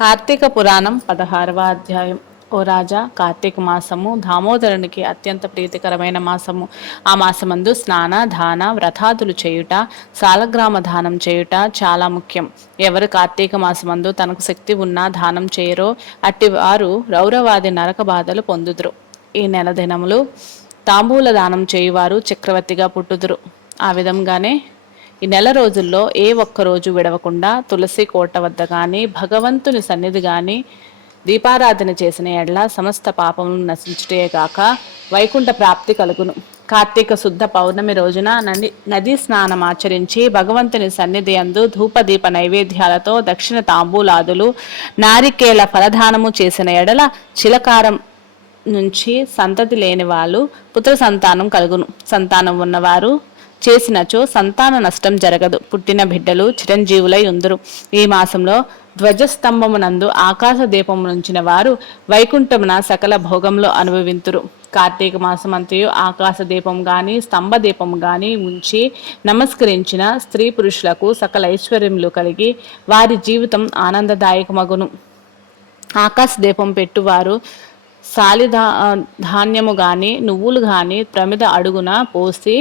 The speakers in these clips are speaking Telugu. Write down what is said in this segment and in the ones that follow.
కార్తీక పురాణం 16వ అధ్యాయం. ఓ రాజా, కార్తీక మాసము దామోదరునికి అత్యంత ప్రీతికరమైన మాసము. ఆ మాసమందు స్నాన దాన వ్రతాదులు చేయుట, సాలగ్రామ దానం చేయుట చాలా ముఖ్యం. ఎవరు కార్తీక మాసమందు తనకు శక్తి ఉన్నా దానం చేయరో అట్టి వారు రౌరవాది నరక బాధలు పొందుదురు. ఈ నెల దినములు తాంబూల దానం చేయువారు చక్రవర్తిగా పుట్టుదురు. ఆ విధంగానే ఈ నెల రోజుల్లో ఏ ఒక్క రోజు విడవకుండా తులసి కోట వద్ద కానీ భగవంతుని సన్నిధి కానీ దీపారాధన చేసిన ఎడ్ల సమస్త పాపములను నశించుటేగాక వైకుంఠ ప్రాప్తి కలుగును. కార్తీక శుద్ధ పౌర్ణమి రోజున నదీ స్నానం ఆచరించి భగవంతుని సన్నిధి అందు ధూపదీప నైవేద్యాలతో దక్షిణ తాంబూలాదులు నారికేల ఫలదానము చేసిన ఎడల చిలకారం నుంచి సంతతి లేని వాళ్ళు పుత్ర సంతానం కలుగును. సంతానం ఉన్నవారు చేసినచో సంతాన నష్టం జరగదు. పుట్టిన బిడ్డలు చిరంజీవులై ఉందురు. ఈ మాసంలో ధ్వజస్తంభమునందు ఆకాశ దీపము నుంచిన వారు వైకుంఠమున సకల భోగంలో అనుభవింతురు. కార్తీక మాసం అంతయు ఆకాశ దీపం గాని స్తంభ దీపం గాని ఉంచి నమస్కరించిన స్త్రీ పురుషులకు సకల ఐశ్వర్యములు కలిగి వారి జీవితం ఆనందదాయకమగును. ఆకాశ దీపం పెట్టువారు ధాన్యము గాని నువ్వులు గాని ప్రమిద అడుగున పోసి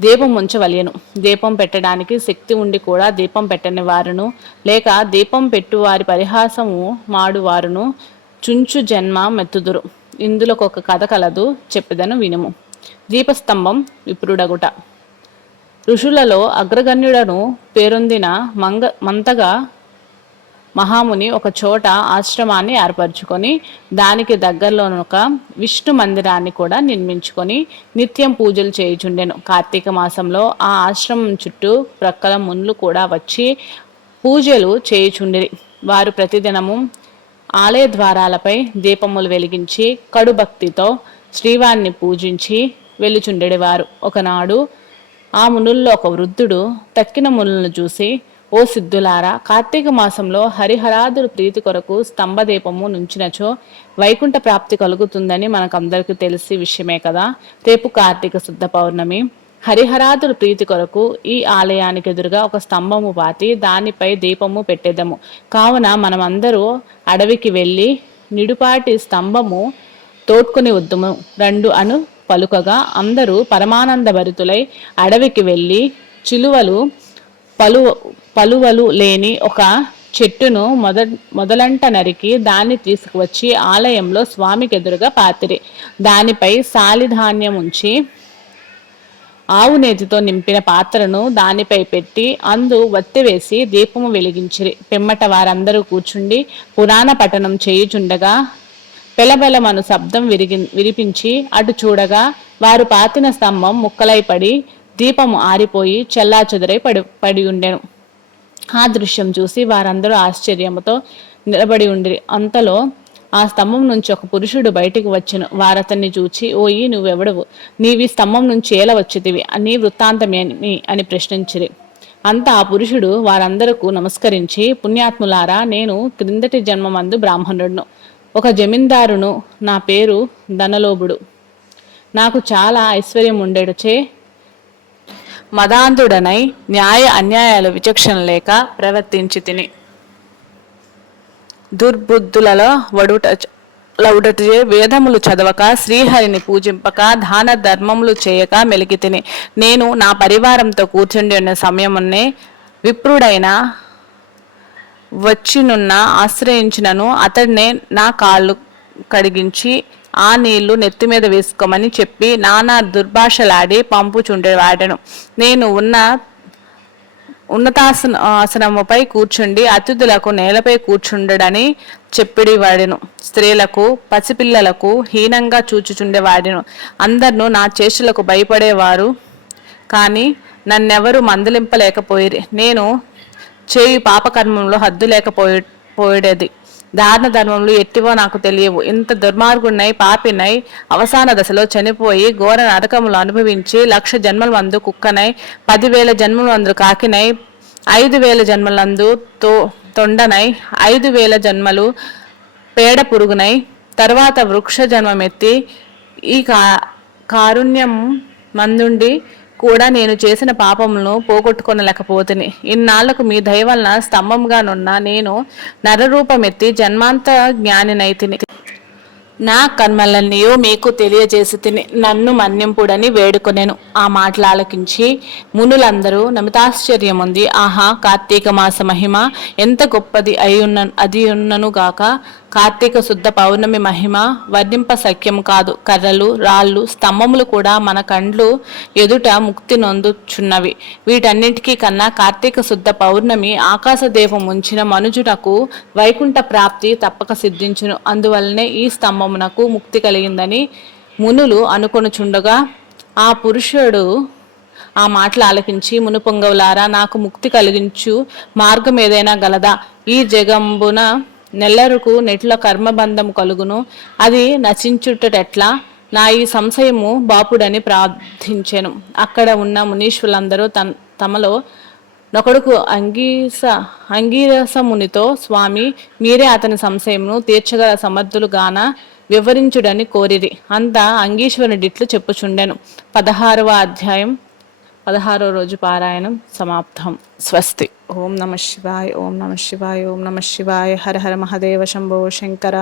దీపం ఉంచవలెను. దీపం పెట్టడానికి శక్తి ఉండి కూడా దీపం పెట్టని వారును లేక దీపం పెట్టువారి పరిహాసము మాడువారును చుంచు జన్మ మెత్తుదురు. ఇందులో ఒక కథ కలదు, చెప్పెదను వినుము. దీపస్తంభం విప్రుడగుట. ఋషులలో అగ్రగణ్యుడను పేరొందిన మంతగా మహాముని ఒక చోట ఆశ్రమాన్ని ఏర్పరచుకొని దానికి దగ్గరలోనొక విష్ణు మందిరాన్ని కూడా నిర్మించుకొని నిత్యం పూజలు చేయుచుండెను. కార్తీక మాసంలో ఆ ఆశ్రమం చుట్టూ ప్రక్కల మునులు కూడా వచ్చి పూజలు చేయుచుండిరి. వారు ప్రతిదినము ఆలయ ద్వారాలపై దీపములు వెలిగించి కడు భక్తితో శ్రీవారిని పూజించి వెళ్ళుచుండెడివారు. ఒకనాడు ఆ మునుల్లో ఒక వృద్ధుడు తక్కిన మునులను చూసి, ఓ సిద్ధులారా, కార్తీక మాసంలో హరిహరాదుల ప్రీతి కొరకు స్తంభదీపము నుంచినచో వైకుంఠ ప్రాప్తి కలుగుతుందని మనకందరికీ తెలిసి విషయమే కదా. రేపు కార్తీక శుద్ధ పౌర్ణమి. హరిహరాదుల ప్రీతి కొరకు ఈ ఆలయానికి ఎదురుగా ఒక స్తంభము పాతి దానిపై దీపము పెట్టేదము. కావున మనమందరూ అడవికి వెళ్ళి నిడుపాటి స్తంభము తోడ్కొని వద్దుము రెండు అను పలుకగా అందరూ పరమానంద భరితులై అడవికి వెళ్ళి చిలువలు పలువలు లేని ఒక చెట్టును మొదలంట నరికి దాన్ని తీసుకువచ్చి ఆలయంలో స్వామికి ఎదురుగా పాతిరి. దానిపై సాలిధాన్యం ఉంచి ఆవు నేతితో నింపిన పాత్రను దానిపై పెట్టి అందు వత్తివేసి దీపము వెలిగించిరి. పిమ్మట వారందరూ కూర్చుండి పురాణ పఠనం చేయుచుండగా పెలబెలమను శబ్దం విరిపించి అటు చూడగా వారు పాతిన స్తంభం ముక్కలై పడి దీపము ఆరిపోయి చెల్లాచెదురై పడి ఉండెను. ఆ దృశ్యం చూసి వారందరూ ఆశ్చర్యముతో నిలబడి ఉండిరి. అంతలో ఆ స్తంభం నుంచి ఒక పురుషుడు బయటికి వచ్చెను. వారతన్ని చూచి, ఓయి, నువ్వెవడవు? నీవి స్తంభం నుంచి ఎలా వచ్చితివి? నీ వృత్తాంతమేమి అని ప్రశ్నించిరి. అంతా ఆ పురుషుడు వారందరకు నమస్కరించి, పుణ్యాత్ములారా, నేను క్రిందటి జన్మమందు బ్రాహ్మణుడును, ఒక జమీందారును. నా పేరు ధనలోభుడు. నాకు చాలా ఐశ్వర్యం ఉండేడుచే మదాంధుడనై న్యాయ అన్యాయాలు విచక్షణ లేక ప్రవర్తించి తిని దుర్బుద్ధులలో లౌడటచే వేదములు చదవక శ్రీహరిని పూజింపక దాన ధర్మములు చేయక మెలికి తిని నేను నా పరివారంతో కూర్చుండి ఉన్న సమయమున్నే విప్రుడైన వచ్చినున్న ఆశ్రయించినను అతడినే నా కాళ్ళు కడిగించి ఆ నీళ్లు నెత్తి మీద వేసుకోమని చెప్పి నానా దుర్భాషలాడి పంపుచుండేవాడను. నేను ఆసనముపై కూర్చుండి అతిథులకు నేలపై కూర్చుండడని చెప్పిడివాడెను. స్త్రీలకు పసిపిల్లలకు హీనంగా చూచుచుండేవాడెను. అందరినూ నా చేష్టలకు భయపడేవారు, కానీ నన్నెవరూ మందలింపలేకపోయిరి. నేను చేయు పాపకర్మంలో హద్దు లేకపోయేది. దాన ధర్మములు ఎట్టివో నాకు తెలియవు. ఇంత దుర్మార్గునై పాపినై అవసాన దశలో చనిపోయి ఘోర నరకములు అనుభవించి 1,00,000 జన్మల మందు కుక్కనై 10,000 జన్మల మందు కాకినై 5,000 జన్మలందు తొండనై 5,000 జన్మలు పేడ పురుగునై తర్వాత వృక్ష జన్మమెత్తి ఈ కారుణ్యం మందుండి కూడా నేను చేసిన పాపములను పోగొట్టుకొనలేకపోతిని. ఇన్నాళ్లకు మీ దయ వలన స్తంభంగానున్న నేను నరరూపమెత్తి జన్మాంత జ్ఞానినైతిని. నా కర్మలన్నీయు మీకు తెలియజేసి తిని నన్ను మన్నింపుడని వేడుకొనెను. ఆ మాటలు ఆలకించి మునులందరూ నమితాశ్చర్యముంది. ఆహా, కార్తీక మాస మహిమ ఎంత గొప్పది అది ఉన్నను గాక. కార్తీక శుద్ధ పౌర్ణమి మహిమ వర్ణింప సఖ్యము కాదు. కర్రలు, రాళ్ళు, స్తంభములు కూడా మన కండ్లు ఎదుట ముక్తి నొందుచున్నవి. వీటన్నింటికీ కన్నా కార్తీక శుద్ధ పౌర్ణమి ఆకాశదీపం ఉంచిన మనుజునకు వైకుంఠ ప్రాప్తి తప్పక సిద్ధించును. అందువల్లనే ఈ స్తంభమునకు ముక్తి కలిగిందని మునులు అనుకొనుచుండగా ఆ పురుషుడు ఆ మాటలు ఆలకించి, మునుపొంగవులారా, నాకు ముక్తి కలిగించు మార్గం ఏదైనా గలదా? ఈ జగంబున నెల్లరుకు నెట్ల కర్మబంధము కలుగును, అది నశించుటెట్లా? నా ఈ సంశయము బాపుడని ప్రార్థించెను. అక్కడ ఉన్న మునీశ్వరులందరూ తమలో నొకడుకు అంగీరసమునితో, స్వామి, మీరే అతని సంశయమును తీర్చగల సమర్థులుగాన వివరించుడని కోరిరి. అంతా అంగీశ్వరుడిట్లు చెప్పుచుండెను. 16వ అధ్యాయం 16వ రోజు పారాయణం సమాప్తం. స్వస్తి. ఓం నమ శివాయ, ఓం నమ శివాయ, ఓం నమ శివాయ. హర హర మహాదేవ, శంభో శంకర.